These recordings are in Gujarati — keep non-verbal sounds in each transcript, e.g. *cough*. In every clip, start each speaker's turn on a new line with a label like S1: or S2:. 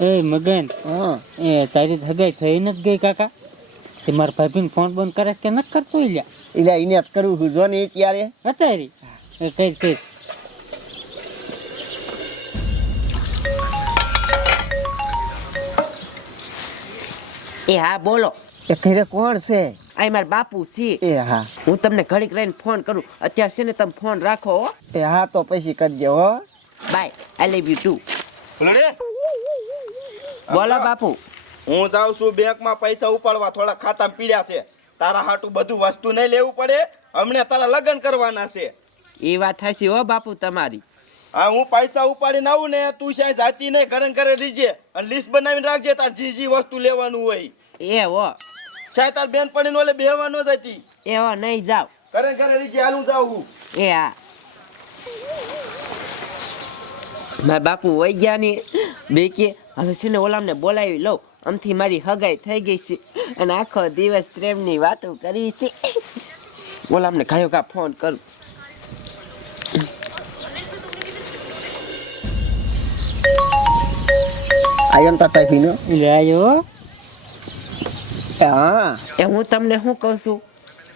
S1: એ મગન
S2: હા.
S1: એ તારી હગાઈ થઈ નથી ગઈ કાકા? તે મારા ભાભીને ફોન બંધ કરે કે નથી કરતો લ્યા?
S2: એટલે એને જ કરું છું. જો ને એ ત્યારે.
S1: અત્યારે? એ કઈ કઈ.
S3: એ હા બોલો.
S2: એ ઘરે કોણ છે?
S3: આ મારા બાપુ છે.
S2: એ હા.
S3: હું તમને ઘડીક રહીને ફોન કરું. અત્યારે છે ને તમે ફોન રાખો હો.
S2: એ હા તો પછી કરજો હો.
S3: Bye I love you too
S4: લે
S3: બોલો બાપુ.
S4: હું જાઉં છું બેંકમાં પૈસા ઉપાડવા થોડા ખાતામાં પીડ્યા છે. તારા હાટું બધું વસ્તુ નહીં લેવું પડે હમણાં તારા લગ્ન કરવાના છે.
S3: એ વાત થશે હો બાપુ તમારી.
S4: હા હું પૈસા ઉપાડીને આવું ને તું સાહેબ જાતી નહીં ઘરે ને ઘરે લીજે અને લિસ્ટ બનાવીને રાખજે તાર જી જી વસ્તુ લેવાનું હોય.
S3: એ હો.
S4: સાહેબ તાર બેન પડીને ઓલે બેહવા ન જતી
S3: એ હો નહીં જાવ.
S4: ઘરે ને ઘરે લીજે હાલ હું. જાઉં
S3: એ હા. મારા બાપુ વહી ગયા ને. બે કે હવે છે ને ઓલામને બોલાવી લઉં. આમથી મારી હગાઈ થઈ ગઈ છે. અને આખો દિવસ પ્રેમની વાતો કરી છે. ઓલામને ખાયો કા ફોન કરું.
S2: આયમ તાતા
S1: પીનો આવ્યો
S2: હા.
S3: એ હું તમને શું કહું છું?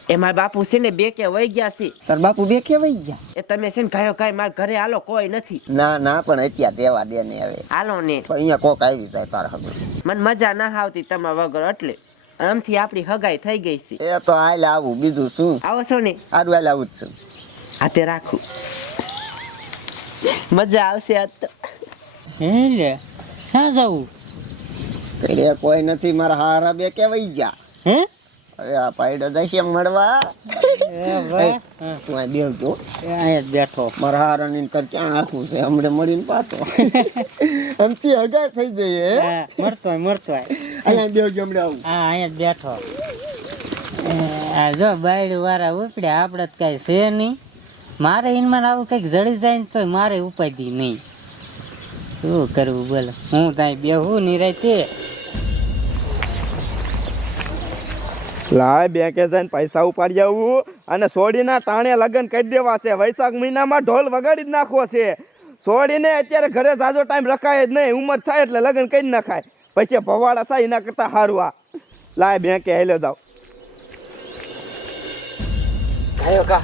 S3: એ મારા બાપુ છે ને બે કે વહી ગયા છે.
S2: તાર બાપુ બે કે વહી ગયા?
S3: એ તમે છે ને કાયો કાય માર ઘરે હાલો કોઈ નથી.
S2: ના ના પણ અત્યારે દેવા દે ને હવે.
S3: હાલો ને.
S2: પણ અહીંયા કોક આવી જાય તાર હવે
S3: મને મજા ના આવતી તમારા વગર એટલે. આમથી આપણી હગાઈ થઈ ગઈ છે.
S2: એ તો હાલ આવું બીજું શું?
S3: આવો છો ને.
S2: આરું હાલ આવું જ છું.
S3: તે રાખું. મજા આવશે આ તો.
S1: હે લે ક્યાં જવું?
S2: કોઈ નથી મારા હારા બે કે વહી ગયા.
S1: હે?
S2: અરે આ પાયડો જશે મળવા. તું આ
S1: અહીંયા જ બેઠો.
S2: મારા હારાની કર ક્યાં આખું છે? હમણે મળીને પાતો આમથી હગા થઈ જઈએ?
S1: મરતો હોય
S2: અહીંયા બેવજો હમણે આવું.
S1: હા અહીંયા જ બેઠો. આ જો બાયડ વાળા ઉપડ્યા આપણે તો કાંઈ છે નહીં. મારે ઇનમાં આવું કંઈક જડી જાય ને તો મારે ઉપાધી નહીં. શું કરવું બોલો? હું ત્યાં બેહું નિરાયતે
S4: લાય બેંકે જઈને પૈસા ઉપાડી આવું અને સોડીના તાણે લગ્ન કરી દેવા છે. વૈશાખ મહિનામાં ઢોલ વગાડી જ નાખવો છે. સોડીને અત્યારે ઘરે જાજો ટાઈમ રખાય જ નહીં. ઉંમર થાય એટલે લગ્ન કરી નાખાય. પછી ભવાડા થાય એના કરતાં સારું આ. લાય બેંકે હેલો જાવ.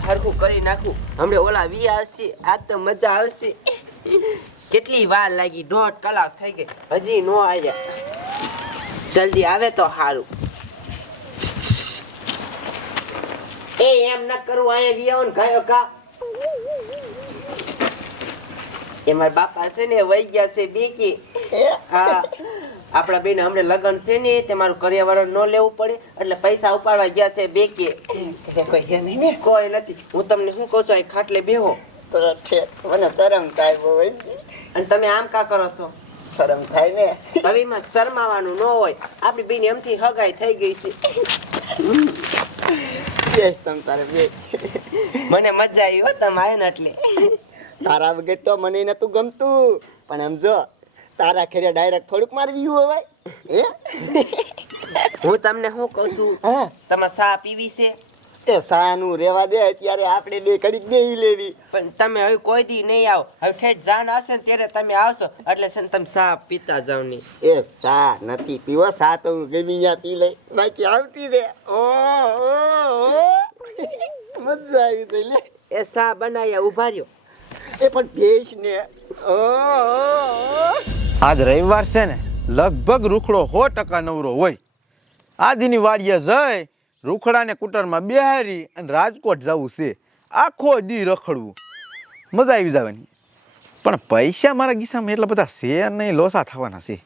S3: હરખું કરી નાખું. હમણે ઓલા વી આવશે આજ તો મજા આવશે. કેટલી વાર લાગી? દોઢ કલાક થઈ ગઈ. હજી નો આવ્યા જલ્દી આવે તો સારું એ એમ ન કરું અહીંયા વી ને ગાયો કા એ મારા બાપા છે ને વહી ગયા છે બીકી. હા. આપણા બેન હમણે લગ્ન છે ને તે મારું કર્યાવરણ ન લેવું પડે એટલે પૈસા ઉપાડવા ગયા છે બેકે.
S2: કોઈ નહીં ને?
S3: કોઈ નથી. હું તમને શું કહું છું અહીં ખાટલે બેહો.
S2: તરત છે મને શરમ થાય બહુ
S3: અને તમે આમ કા કરો છો?
S2: શરમ થાય ને?
S3: હવે શરમાવાનું ન હોય. આપણી બેન એમથી હગાઈ થઈ ગઈ છે.
S2: બેસ તમ તારે બે
S3: મને મજા આવી હો તમે ને એટલે.
S2: તારા વગર તો મને નતું ગમતું. પણ આમ જો તારા ખેરે ડાયરેક્ટ થોડુંક મારવી હોય હે?
S3: હું તમને શું કહું છું?
S2: હા?
S3: તમે સા પીવી છે?
S2: એ સાનું રેવા દે અત્યારે આપણે બે ઘડીક બે લેવી.
S3: પણ તમે હવે કોઈ દી નહીં આવો. હવે ઠેઠ જાન ને ત્યારે તમે આવશો. એટલે છે ને તમે સા પીતા જાવ નહીં.
S2: એ સા નથી પીવો સા તો હું ગમી ત્યાં પી લઈ બાકી આવતી રે. ઓ. લે.
S3: એ ઊભા રહ્યો.
S2: એ પણ ને.
S5: આજ રવિવાર છે ને લગભગ રૂખડો સો ટકા નવરો હોય. આ દીની વાડીએ જઈ રૂખડાને કુટરમાં બેહારી અને રાજકોટ જવું છે. આખો દી રખડવું. મજા આવી જવાની. પણ પૈસા મારા ગીસામાં એટલા બધા છે નહીં લોસા થવાના છે.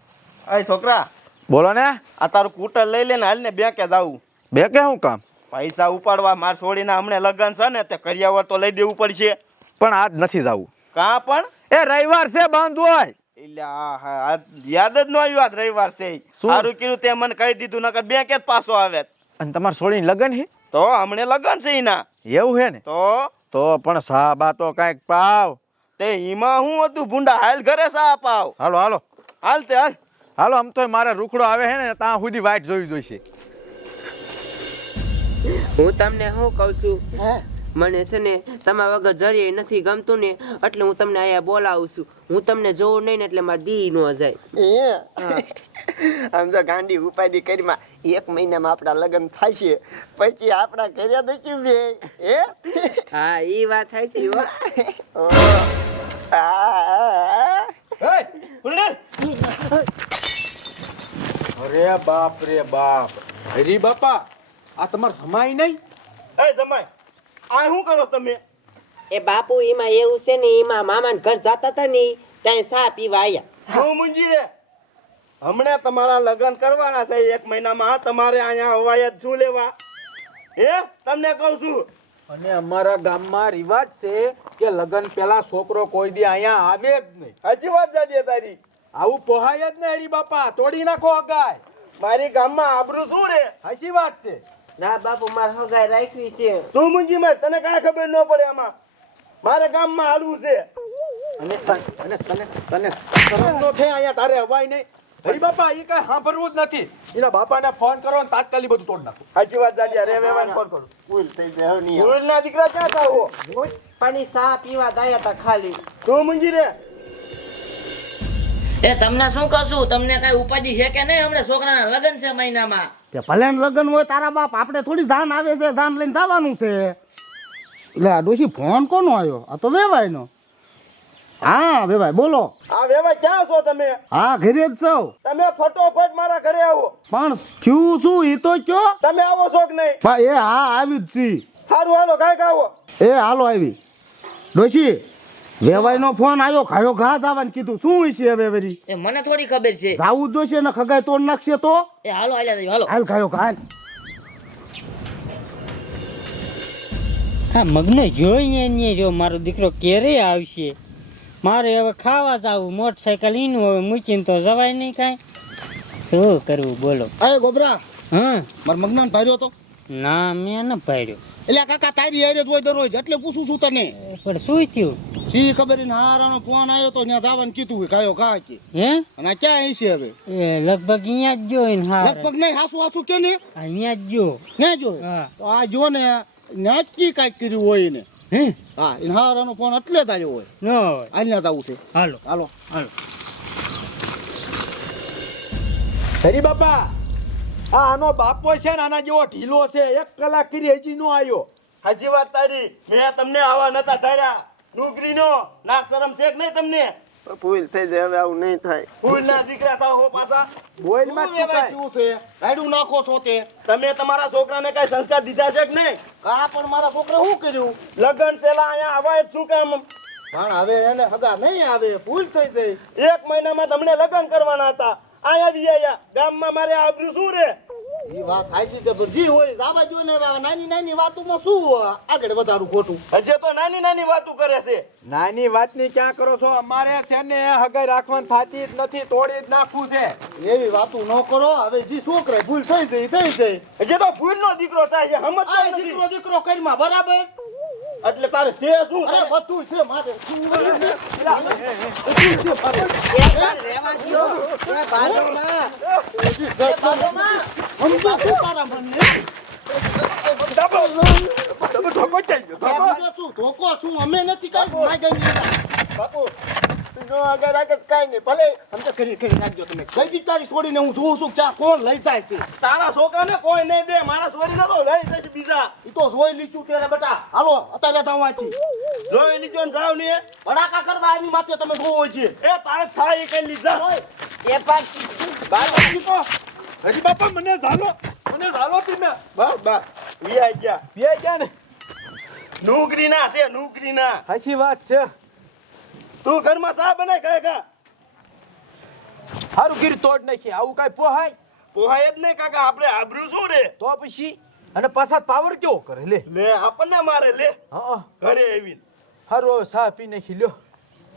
S4: અય છોકરા
S5: બોલો ને.
S4: આ તારું કૂટર લઈ લે ને હાલ ને બેંકે જાવું
S5: બે કે શું કામ?
S4: પૈસા ઉપાડવા માર છોડીને હમણે લગ્ન છે ને તે કરિયાવર તો લઈ દેવું પડશે.
S5: પણ આજ નથી જવું.
S4: કાં પણ?
S5: એ રવિવાર છે બંધ હોય.
S4: એટલે આ યાદ જ ન આવ્યું આજ રવિવાર છે. સારું કીધું તે મને કહી દીધું નકર બે જ પાછો આવે.
S5: અને તમારે છોડીને લગ્ન છે?
S4: તો હમણે લગ્ન છે એના
S5: એવું છે ને?
S4: તો?
S5: તો પણ સાબા તો કાંઈક પાવ.
S4: તે એમાં હું હતું ભૂંડા હાલ ઘરે સા પાવ
S5: હાલો હાલો.
S4: હાલ તે હાલ.
S5: હાલો આમ તો મારે રૂખડો આવે છે ને ત્યાં સુધી વાઇટ જોઈ જોઈશે.
S3: હું તમને શું કહું છું?
S2: હે?
S3: મને છે ને તમારા વગર જરીએ નથી ગમતું ને એટલે હું તમને અહીંયા બોલાવું છું. હું તમને જોઉં નહીં ને એટલે મારે દી ન જાય. *laughs*
S2: આમ જો ગાંડી ઉપાધિ કરીમાં એક મહિનામાં આપણા લગ્ન થાય છે પછી આપણા કર્યા દેખ્યું બે હે?
S3: હા એ વાત થાય છે હો. *laughs*
S5: અરે બાપ રે બાપ. હરી બાપા. આ તમાર સમાય નહીં
S4: એ જમાઈ આ શું કરો તમે?
S3: એ બાપુ એમાં એવું છે ને એમાં મામાને ઘર જતા હતા ને ત્યાં સા પીવા આયા.
S4: હું મુંજી રે. હમણાં તમારા લગ્ન કરવાના છે એક મહિનામાં તમારે અહીંયા હવાય જ શું લેવા? હે તમને કહું છું.
S5: અને અમારા ગામમાં રિવાજ છે કે લગન પેલા છોકરો કોઈ દી અહીંયા આવે જ નહીં
S4: હજી વાત જાડીએ તારી.
S5: આવું પોહાય જ નહીં હરી બાપા તોડી નાખો અગાય.
S4: મારી ગામમાં આબરૂ શું રે?
S5: હસી વાત છે.
S3: ના બાપુ મારે હગાઈ રાખવી છે.
S4: તું મુંજી માર તને કાંઈ ખબર ન પડે આમાં. મારે ગામમાં હાલવું છે.
S5: અને અને તને તને સરસ નો થે અહીંયા તારે હવાય નહીં. હરી બાપા એ કઈ સાંભળવું જ નથી. એના બાપાને ફોન કરો ને તાત્કાલિક બધું તોડ નાખો.
S4: સાચી વાત જાડીએ અરે વેવાન ફોન કરું.
S2: કુલ થઈ જાય નહીં
S4: ના દીકરા ક્યાં થાવો?
S3: પણ પાણી સા પીવા દાયા હતા ખાલી.
S4: તું મુંજી રે.
S6: એ તમને શું કશું? તમને કઈ ઉપાધિ છે કે નહીં? હમણાં છોકરાના લગ્ન છે મહિનામાં.
S7: કે ભલે લગ્ન હોય તારા બાપ આપણે થોડી જાન આવે છે જાન લઈને જવાનું છે. એટલે આ ડોશી ફોન કોનો આવ્યો આ તો વેવાયનો. હા વેવાય બોલો.
S4: આ વેવાય ક્યાં છો તમે?
S7: હા ઘરે જ છો.
S4: તમે ફટોફટ મારા ઘરે આવો.
S7: પણ થયું શું? એ તો કયો?
S4: તમે આવો છો કે નહીં?
S7: એ હા આવી જ છી.
S4: સારું હાલો કાંઈક આવો.
S7: એ હાલો આવી. ડોશી વેવાયનો ફોન આવ્યો ખાયો ઘા આવવાનું કીધું શું હશે હવે વેરી?
S6: એ મને થોડી ખબર છે.
S7: જાવું જ જોશે ને ખગાય તોડ નાખશે તો?
S6: એ હાલો હાલ્યા હાલો.
S7: હાલ ખાયો ઘા.
S1: હા મગને જોઈએ ને જો મારો દીકરો ક્યારે આવશે. મારે હવે ખાવા જવું મોટરસાયકલ ઈનું હવે મૂકીને તો જવાય નહીં કાંઈ. શું કરવું બોલો.
S7: અરે ગોબરા
S1: હા?
S7: મારા મગનાન ભાર્યો તો
S1: ના મેં ન પાડ્યો
S7: એટલે કાકા તારી હારે જ હોય દરરોજ એટલે પૂછું છું તને.
S1: પણ શું થયું?
S7: સી ખબર ને હારાનો ફોન આવ્યો તો ત્યાં જવાનું કીધું હોય કાયો કા કે.
S1: હે?
S7: અને આ ક્યાં અહીં છે હવે?
S1: એ લગભગ અહીંયા જ હા
S7: લગભગ નહીં હાસુ હાસુ કે ને?
S1: અહીંયા જ જો.
S7: ને જો તો આ જો ને નાચકી કાંઈક કર્યું હોય ને
S1: હે?
S7: હા એને હારાનો ફોન એટલે જ આવ્યો હોય.
S1: ન હોય.
S7: અહીંયા જવું છે.
S1: હાલો.
S7: હાલો.
S1: હાલો.
S5: હરી બાપા આ આનો બાપો છે ને આના જેવો ઢીલો છે. એક કલાક કરી હજી નો આવ્યો
S4: હજી વાત તારી. મેં તમને આવા નતા ધાર્યા. નો નાક શરમ છે કે નહીં તમને?
S2: ભૂલ થઈ જાય હવે આવું નહીં થાય.
S4: ભૂલ ના દીકરા થાવ હો પાછા.
S5: ભૂલમાં
S7: શું થાય? શું છે? ગાડું નાખો છો તે.
S4: તમે તમારા છોકરાને કઈ સંસ્કાર દીધા છે કે નહીં?
S7: હા પણ મારા છોકરા શું કર્યું?
S4: લગ્ન પેલા અહીંયા આવા જ શું કામ
S7: પણ હવે એને હગા નહીં આવે. ભૂલ થઈ જાય.
S4: એક મહિનામાં તમને લગ્ન કરવાના હતા. આયા આયા. ગામમાં મારે આબરૂ શું રે?
S7: એ વાત હાચી છે પણ જી હોય જાવા જો ને નાની નાની વાતોમાં શું આગળ વધારું ખોટું.
S4: હજે તો નાની નાની વાતો કરે છે.
S5: નાની વાતની ક્યાં કરો છો? અમારે છે ને હગાઈ રાખવાની થાતી જ નથી તોડી જ નાખવું છે.
S7: એવી વાતો ન કરો હવે જી છોકરા ભૂલ થઈ જઈ થઈ જાય
S4: હજે તો ભૂલનો દીકરો થાય છે
S7: આ
S4: સમજતો
S7: દીકરો દીકરો કરીમાં બરાબર?
S4: એટલે તારે છે શું?
S7: અરે બધું છે મારે. શું બધું છે મારે. શું તારા મનને?
S4: ધોકો ચાલ ગયો
S7: આ શું ધોકો છું અમે નથી કાંઈ માગ્યા
S2: બાપુ. તું આગળ આગળ કાંઈ નહીં. ભલે સમજો કરી કરી રાખજો તમે.
S7: કઈ દી તારી છોડીને હું જોઉં છું ક્યાં કોણ લઈ જાય છે.
S4: તારા છોકરાને કોઈ નહીં દે મારા છોરીને તો લઈ જાય બીજા.
S7: ઈ તો જોઈ લીચું ત્યારે બેટા. હાલો અત્યારે જવાથી
S4: જોઈ ને જાવ ને.
S7: ભડાકા કરવા એની માથે તમે જોવો છે.
S4: એ તારે થાય એ કઈ લીધા.
S3: એ પાછી.
S7: બાકી તો.
S5: હજી બાપા મને ઝાલો મને ઝાલો તમે
S4: બસ બસ વી આઈ ગયા.
S5: બે ગયા ને?
S4: નોકરી ના છે નોકરી ના
S5: સાચી વાત છે.
S4: તું ઘરમાં ચા બનાય કહે કા
S5: હારું ગીર તોડ નાખી. આવું કાંઈ પોહાય?
S4: પોહાય જ નહીં કાકા આપણે આબરૂ શું રે?
S5: તો પછી? અને પાછા પાવર કેવો કરે? લે.
S4: લે આપણને મારે લે.
S5: હા
S4: ઘરે આવીને.
S5: હારું હવે સા પી નાખી લ્યો.